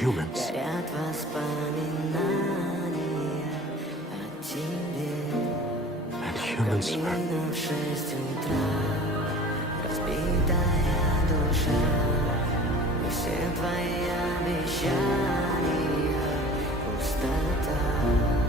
humans. Горят воспоминания о тебе. And humans were Камина в 6 утра, разбитая душа, и все твои обещания пустота.